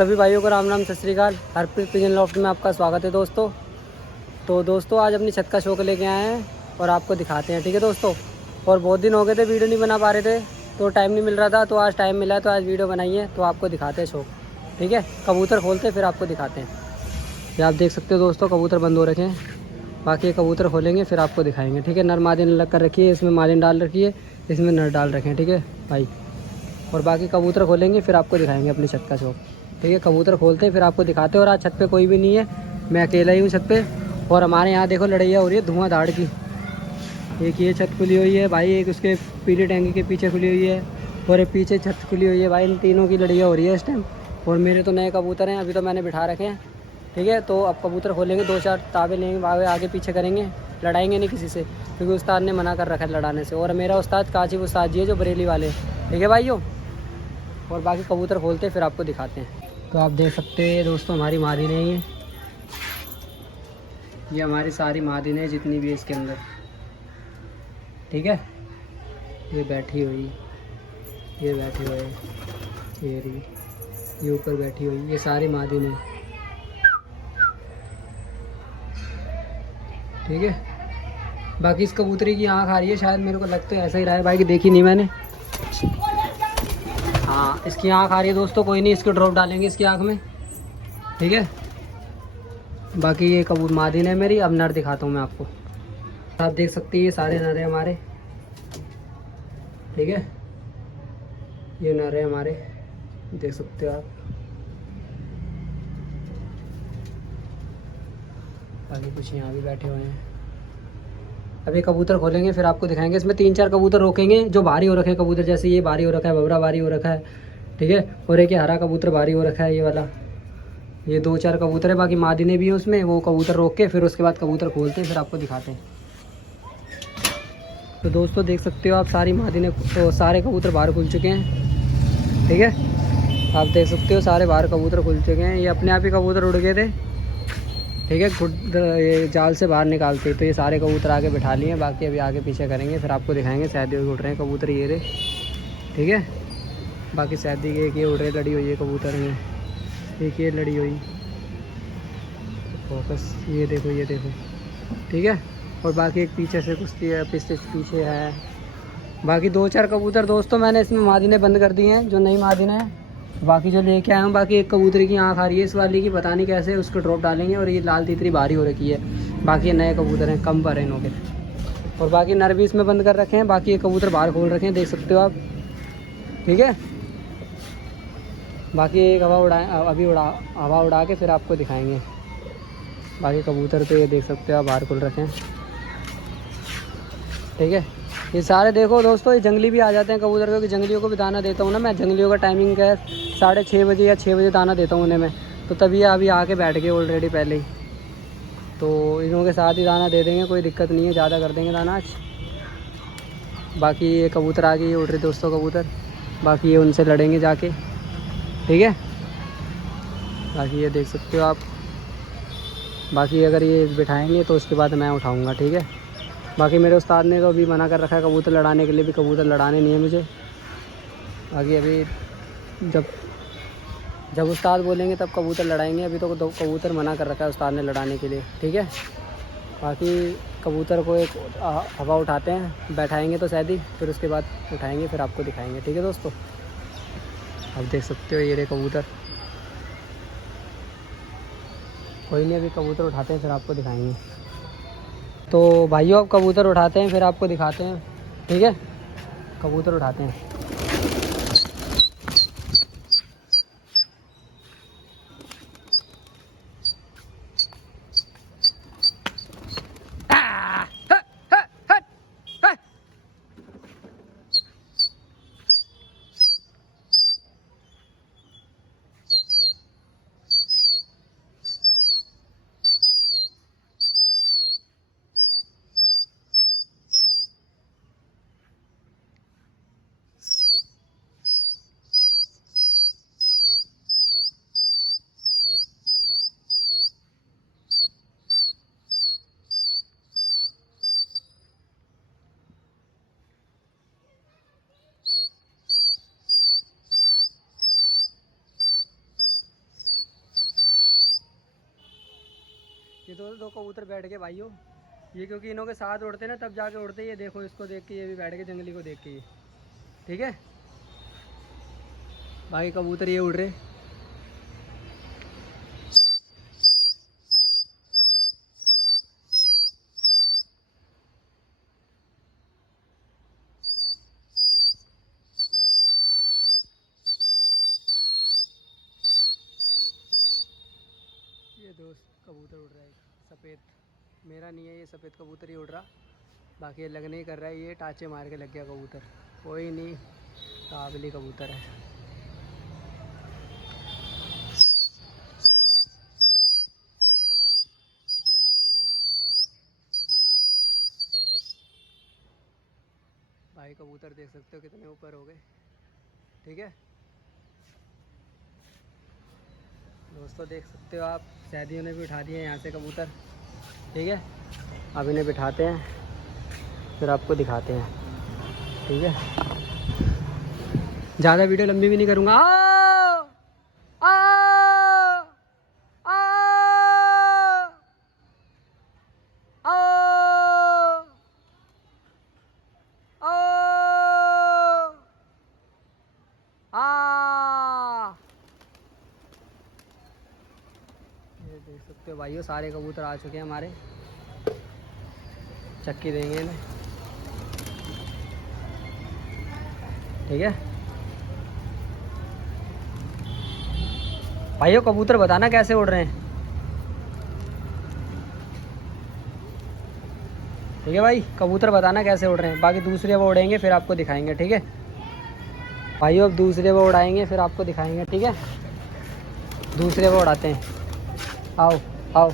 सभी भाइयों को राम नाम सत श्री अकाल। हरप्रीत पिजन लॉफ्ट में आपका स्वागत है दोस्तों। तो दोस्तों आज अपनी छत का शौक लेके आए हैं और आपको दिखाते हैं, ठीक है दोस्तों। और बहुत दिन हो गए थे वीडियो नहीं बना पा रहे थे, तो टाइम नहीं मिल रहा था, तो आज टाइम मिला है तो आज वीडियो बनाइए, तो आपको दिखाते हैं शौक, ठीक है। कबूतर खोलते फिर आपको दिखाते हैं। ये आप देख सकते हो दोस्तों, कबूतर बंद हो रखे हैं, बाकी ये कबूतर खोलेंगे फिर आपको दिखाएंगे, ठीक है। नर मादिन लग कर रखी है, इसमें मादिन डाल रखी है, इसमें नर डाल रखे हैं, ठीक है भाई। और बाकी कबूतर खोलेंगे फिर आपको दिखाएंगे अपनी छत का शौक, ठीक है। कबूतर खोलते हैं फिर आपको दिखाते हैं। और आज छत पे कोई भी नहीं है, मैं अकेला ही हूँ छत पे। और हमारे यहाँ देखो लड़ैया हो रही है धुआंधाड़ की। एक ये छत खुली हुई है भाई, एक उसके पीली टैंकी के पीछे खुली हुई है, और एक पीछे छत खुली हुई है भाई। इन तीनों की लड़ैया हो रही है इस टाइम। और मेरे तो नए कबूतर हैं, अभी तो मैंने बिठा रखे हैं, ठीक है। तो अब कबूतर खोलेंगे, 2-4 ताबे लेंगे, आगे पीछे करेंगे, लड़ाएंगे नहीं किसी से, क्योंकि उस्ताद ने मना कर रखा है लड़ाने से। और मेरा उस्ताद काशिफ उस्ताद जी है जो बरेली वाले, ठीक है भाइयों। और बाकी कबूतर खोलते फिर आपको दिखाते हैं। तो आप देख सकते हैं दोस्तों, हमारी मादिन है ये हमारी सारी मादिन है जितनी भी है इसके अंदर, ठीक है। ये बैठी हुई, ये बैठे हुए, ये रही, ये ऊपर बैठी हुई, ये सारी मादिन है, ठीक है। बाकी इस कबूतरी की आँख आ रही है, शायद मेरे को लगता है ऐसा ही रहा है भाई, कि देखी नहीं मैंने। हाँ इसकी आँख आ रही है दोस्तों, कोई नहीं, इसको ड्रॉप डालेंगे इसकी आँख में, ठीक है। बाकी ये कबूतर मादिन है मेरी। अब नर दिखाता हूँ मैं आपको। आप देख सकते हैं ये सारे नर हैं हमारे, ठीक है। ये नर है हमारे, देख सकते हो आप। बाकी कुछ यहाँ भी बैठे हुए हैं। अभी कबूतर खोलेंगे फिर आपको दिखाएंगे। इसमें 3-4 कबूतर रोकेंगे जो भारी हो रखे हैं कबूतर, जैसे ये भारी हो रखा है, बबरा भारी हो रखा है, ठीक है। और एक ये हरा कबूतर भारी हो रखा है, ये वाला। ये 2-4 कबूतर है, बाकी मादिने भी हैं उसमें। वो कबूतर रोक के फिर उसके बाद कबूतर खोलते हैं, फिर आपको दिखाते हैं। तो दोस्तों देख सकते हो आप, सारी मादिने तो सारे कबूतर बाहर खुल चुके हैं, ठीक है। आप देख सकते हो सारे बाहर कबूतर खुल चुके हैं। ये अपने आप ही कबूतर उड़ गए थे, ठीक है। ये जाल से बाहर निकालते, तो ये सारे कबूतर आगे बिठा लिए हैं। बाकी अभी आगे पीछे करेंगे फिर आपको दिखाएंगे। सैदी उड़ रहे हैं कबूतर, ये रहे, ठीक है। बाकी सैदी के एक ये उड़ रहे, लड़ी हुई है कबूतर में, एक ये लड़ी हुई, फोकस, ये देखो ये देखो, ठीक है। और बाकी एक पीछे से कुश्ती है, पीछे है। बाकी 2-4 कबूतर दोस्तों मैंने इसमें मादिने बंद कर दी हैं, जो नई मादिने हैं। बाकी जो लेके आया हूँ, बाकी एक कबूतरी की आँख आ रही है इस वाली की, पता नहीं कैसे, उसको ड्रॉप डालेंगे। और ये लाल तीतरी भारी हो रखी है। बाकी ये नए कबूतर हैं, कम पर हैं इनों के। और बाकी नर भी इसमें बंद कर रखे हैं। बाकी ये कबूतर बाहर खोल रखे हैं, देख सकते हो आप, ठीक है। बाकी एक हवा उड़ाएँ, अभी हवा उड़ा के फिर आपको दिखाएँगे। बाकी कबूतर तो ये देख सकते हो आप, बाहर खुल रखे हैं, ठीक है। ये सारे देखो दोस्तों, ये जंगली भी आ जाते हैं कबूतर, क्योंकि जंगलियों को भी दाना देता हूँ ना मैं। जंगलियों का टाइमिंग क्या है, 6:30 बजे या 6 बजे दाना देता हूँ उन्हें मैं। तो तभी अभी आके बैठ गए ऑलरेडी पहले ही, तो इनों के साथ ही दाना दे देंगे, कोई दिक्कत नहीं है, ज़्यादा कर देंगे दाना आज। बाकी ये कबूतर आ गई, उड़ रही दोस्तों कबूतर। बाकी ये उनसे लड़ेंगे जाके, ठीक है। बाकी ये देख सकते हो आप। बाकी अगर ये बिठाएँगे तो उसके बाद मैं उठाऊँगा, ठीक है। बाकी मेरे उस्ताद ने तो अभी मना कर रखा है कबूतर लड़ाने के लिए, भी कबूतर लड़ाने नहीं है मुझे। बाकी अभी जब जब उस्ताद बोलेंगे तब कबूतर लड़ाएंगे, अभी तो कबूतर मना कर रखा है उस्ताद ने लड़ाने के लिए, ठीक है। बाकी कबूतर को एक हवा उठाते हैं, बैठाएंगे तो शायद ही, फिर उसके बाद उठाएंगे, फिर आपको दिखाएंगे, ठीक है दोस्तों। आप देख सकते हो ये रहे कबूतर। कोई नहीं, अभी कबूतर उठाते हैं फिर आपको दिखाएंगे। तो भाइयों अब कबूतर उठाते हैं फिर आपको दिखाते हैं, ठीक है। कबूतर उठाते हैं। ये दो कबूतर बैठ गए भाइयों, ये क्योंकि इनों के साथ उड़ते ना तब जाके उड़ते। ये देखो इसको देख के ये भी बैठ गए, जंगली को देख के ये। ठीक है, बाकी कबूतर ये उड़ रहे। ये दोस्त कबूतर उड़ रहा है सफ़ेद, मेरा नहीं है ये, सफ़ेद कबूतर ही उड़ रहा। बाकी ये लगने ही कर रहा है, ये टाँचे मार के लग गया कबूतर। कोई नहीं, काबिली कबूतर है। भाई कबूतर देख सकते हो कितने ऊपर हो गए। ठीक है दोस्तों, देख सकते हो आप, सैदियों ने भी उठा दिए यहाँ से कबूतर। ठीक है, अब इन्हें बिठाते हैं, फिर आपको दिखाते हैं। ठीक है, ज़्यादा वीडियो लंबी भी नहीं करूँगा। आओ आओ आओ आओ आओ आ, ये देख सकते हो भाइयों, सारे कबूतर आ चुके हैं हमारे। चक्की देंगे इन्हें। ठीक है भाइयों, कबूतर बताना कैसे उड़ रहे हैं। ठीक है भाई, कबूतर बताना कैसे उड़ रहे हैं। बाकी दूसरे वो उड़ेंगे फिर आपको दिखाएंगे। ठीक है भाइयों, अब दूसरे वो उड़ाएंगे फिर आपको दिखाएंगे। ठीक है, दूसरे वो उड़ाते हैं। आओ आओ,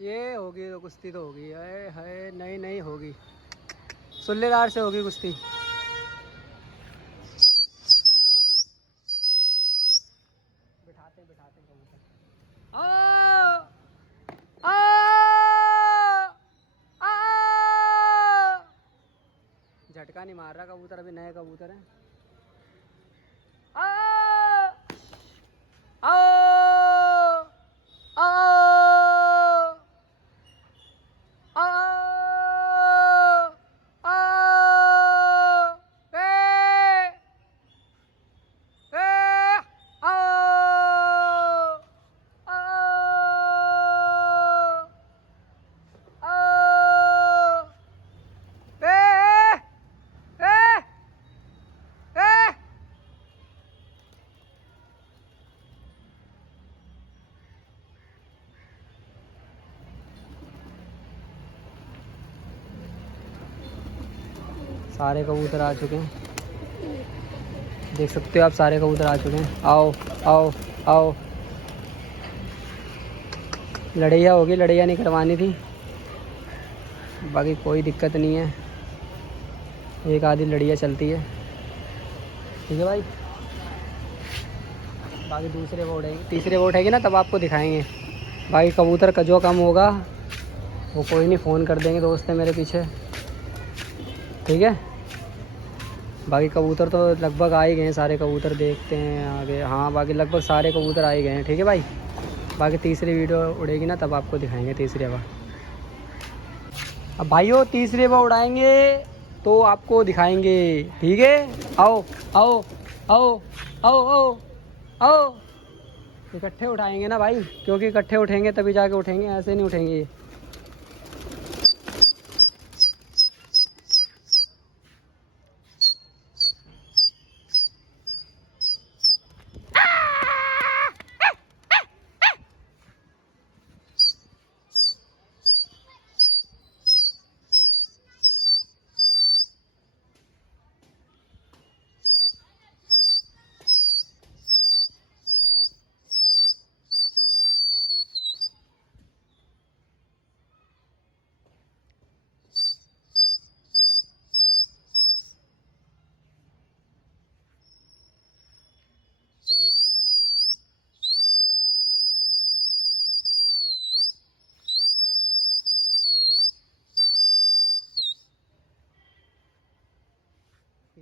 ये होगी तो कुश्ती तो होगी है, नहीं नहीं होगी, सुल्लेदार से होगी कुश्ती। बिठाते बिठाते कबूतर। आओ आओ आओ, झटका नहीं मार रहा कबूतर, अभी नए कबूतर हैं। आओ आओ आओ आओ आओ, ए ए आओ आओ आओ, ए ए ए, सारे कबूतर आ चुके हैं, देख सकते हो आप, सारे कबूतर आ चुके हैं। आओ आओ आओ, लड़ैया होगी, लड़ैया नहीं करवानी थी, बाकी कोई दिक्कत नहीं है, एक आधी लड़ैया चलती है। ठीक है भाई, बाकी दूसरे वो उड़ेंगे, तीसरे वो उठेगी ना तब आपको दिखाएंगे। बाकी कबूतर का जो कम होगा वो कोई नहीं, फ़ोन कर देंगे, दोस्त है मेरे पीछे। ठीक है, बाकी कबूतर तो लगभग आ ही गए हैं, सारे कबूतर देखते हैं आगे। हाँ, बाकी लगभग सारे कबूतर आ ही गए हैं। ठीक है भाई, बाकी तीसरी वीडियो उड़ेगी ना तब आपको दिखाएंगे तीसरी हवा। अब भाइयों तीसरी हवा उड़ाएंगे तो आपको दिखाएंगे। ठीक है, आओ आओ आओ आओ आओ आओ, इकट्ठे उठाएंगे ना भाई, क्योंकि इकट्ठे उठेंगे तभी जाके उठेंगे, ऐसे नहीं उठेंगे।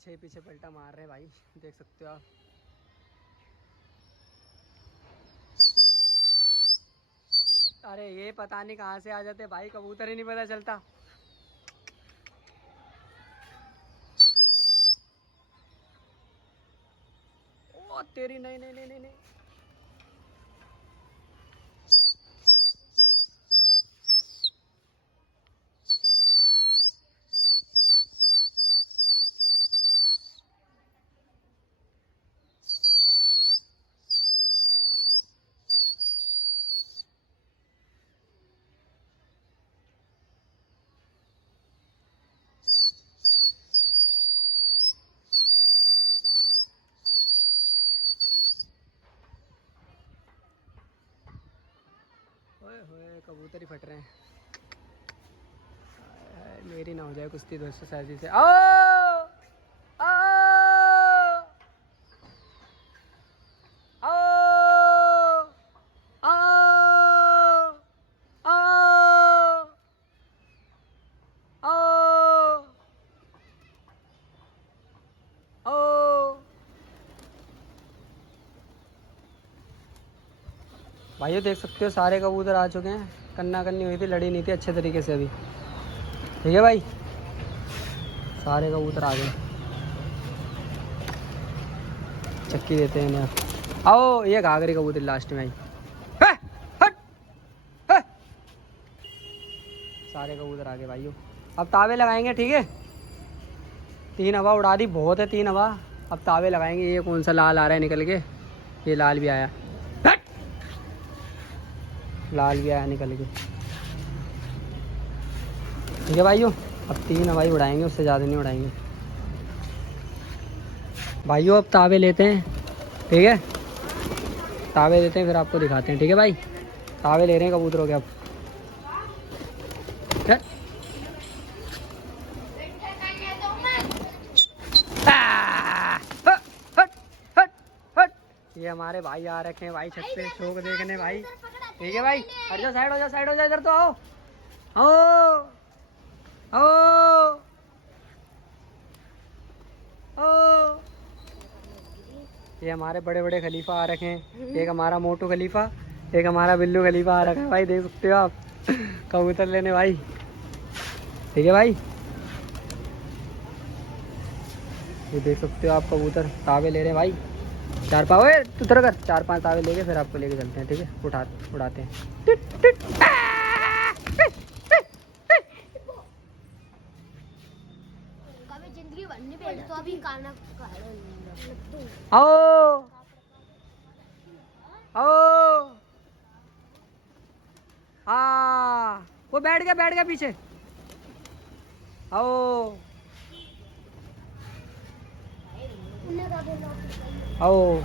पीछे पीछे पलटा मार रहे हैं भाई, देख सकते हो आप। अरे ये पता नहीं कहाँ से आ जाते भाई, कबूतर ही नहीं पता चलता। ओ तेरी, नहीं नहीं नहीं नहीं, नहीं। ओए होए कबूतर ही फट रहे हैं। मेरी ना हो जाए कुश्ती दोस्तों शादी से। आओ आओ आओ आओ आओ आओ आओ। भाइयों देख सकते हो सारे कबूतर आ चुके हैं। कन्ना कन्नी हुई थी, लड़ी नहीं थी अच्छे तरीके से अभी। ठीक है भाई, सारे कबूतर आ गए। चक्की देते हैं इन्हें। आओ, ये घाघरी कबूतर लास्ट में आई। है, हट, है। सारे कबूतर आ गए भाइयों। अब तावे लगाएंगे, ठीक है। 3 हवा उड़ा दी, बहुत है 3 हवा। अब तावे लगाएंगे। ये कौन सा लाल आ रहा है निकल के, ये लाल भी आया, लाल भी आया निकल के। ठीक है भाइयों, अब 3 हवाई उड़ाएंगे, उससे ज़्यादा नहीं उड़ाएंगे भाइयों। अब तावे लेते हैं, ठीक है। तावे लेते हैं फिर आपको दिखाते हैं, ठीक है भाई। तावे ले रहे हैं कबूतरों के अब। ये हमारे भाई आ रखे हैं भाई छत पे शौक देखने भाई। ठीक है भाई, हट जाओ, साइड हो जाओ, साइड हो जाओ, इधर तो आओ आओ आओ आओ। ये हमारे बड़े बड़े खलीफा आ रखे हैं। एक हमारा मोटू खलीफा, एक हमारा बिल्लू खलीफा आ रखा है भाई, देख सकते हो आप। कबूतर लेने भाई, ठीक है भाई। ये देख सकते हो आप कबूतर तावे ले रहे हैं भाई। 4-5 उतर कर 4-5 तावे लेके फिर आपको लेके चलते हैं, ठीक है। उड़ाते हैं। जिंदगी बननी पड़ेगी तो अभी खाना आओ आओ। वो बैठ गया पीछे। आओ आओ।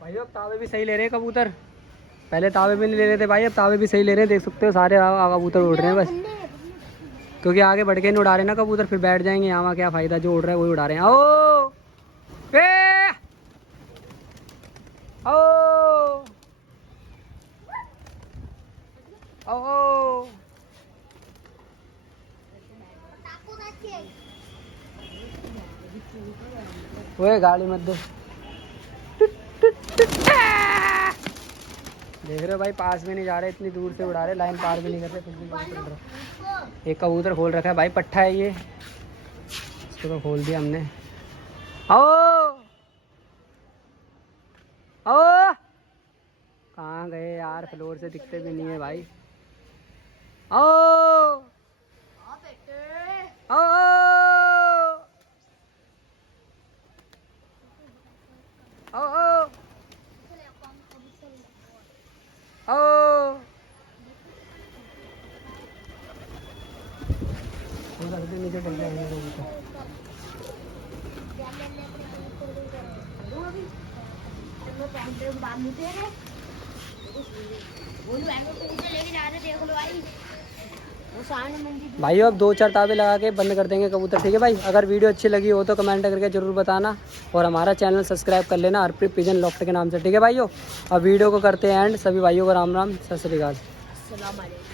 भाई अब तावे भी सही ले रहे हैं कबूतर। पहले तावे भी नहीं ले रहे थे भाई, अब तावे भी सही ले रहे हैं। देख सकते हो सारे कबूतर उड़ रहे हैं बस, क्योंकि आगे बढ़ के नहीं उड़ा रहे ना कबूतर, फिर बैठ जाएंगे यहाँ। क्या फायदा, जो उड़ रहा है वही उड़ा रहे हैं। आओ आओ आओ। वो गाड़ी मत दो। देख रहे हो भाई, पास में नहीं जा रहे, इतनी दूर से उड़ा रहे, लाइन पार भी नहीं कर रहे, फिर भी कबूतर उड़ रहा। एक कबूतर खोल रखा है भाई, पट्ठा है ये, इसको तो खोल दिया हमने। आओ आओ। कहाँ गए यार, फ्लोर से दिखते भी नहीं है भाई। आओ आओ आओ आओ आओ। नीचे डल जाएंगे कबूतर। लेके जा रहे, देख लो भाई। वो सामने मंदिर भाई अब 2-4 ताबे लगा के बंद कर देंगे कबूतर, ठीक है भाई। अगर वीडियो अच्छी लगी हो तो कमेंट करके जरूर बताना और हमारा चैनल सब्सक्राइब कर लेना हरप्रीत पिजन लॉफ्ट के नाम से, ठीक है भाइयों। अब वीडियो को करते हैं एंड। सभी भाइयों को राम राम, सत श्री अकाल। अस्सलाम वालेकुम।